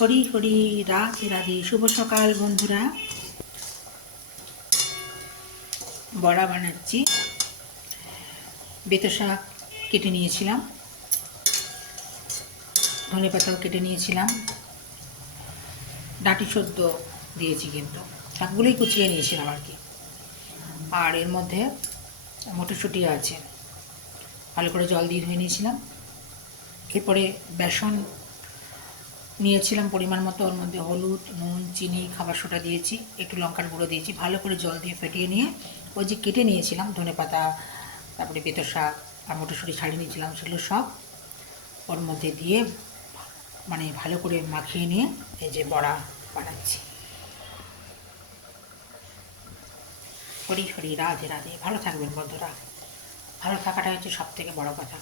হরি হরি, রাধে রাধে, শুভ সকাল বন্ধুরা। বড়া বানাচ্ছি। বেতো শাক কেটে নিয়েছিলাম, ধনে পাতাও কেটে নিয়েছিলাম, ডাঁটি সদ্য দিয়েছি, কিন্তু শাকগুলোই কুচিয়ে নিয়েছিলাম আর কি। আর এর মধ্যে মটরশুঁটি আছে, ভালো করে জল দিয়ে ধুয়ে নিয়েছিলাম। এরপরে বেসন নিয়েছিলাম পরিমাণ মতো, ওর মধ্যে হলুদ, নুন, চিনি, খাবার সোডা দিয়েছি, একটু লঙ্কার গুঁড়ো দিয়েছি, ভালো করে জল দিয়ে ফেটিয়ে নিয়ে ওই যে কেটে নিয়েছিলাম ধনে পাতা, তারপরে বেতো শাক আর মটরশুঁটি ছাড়িয়ে নিয়েছিলাম, সেগুলো সব ওর মধ্যে দিয়ে মানে ভালো করে মাখিয়ে নিয়ে এই যে বড়া বানাচ্ছি। হরি হরি, রাধে রাধে। ভালো থাকবেন বন্ধুরা, ভালো থাকাটা হচ্ছে সব থেকে বড় কথা।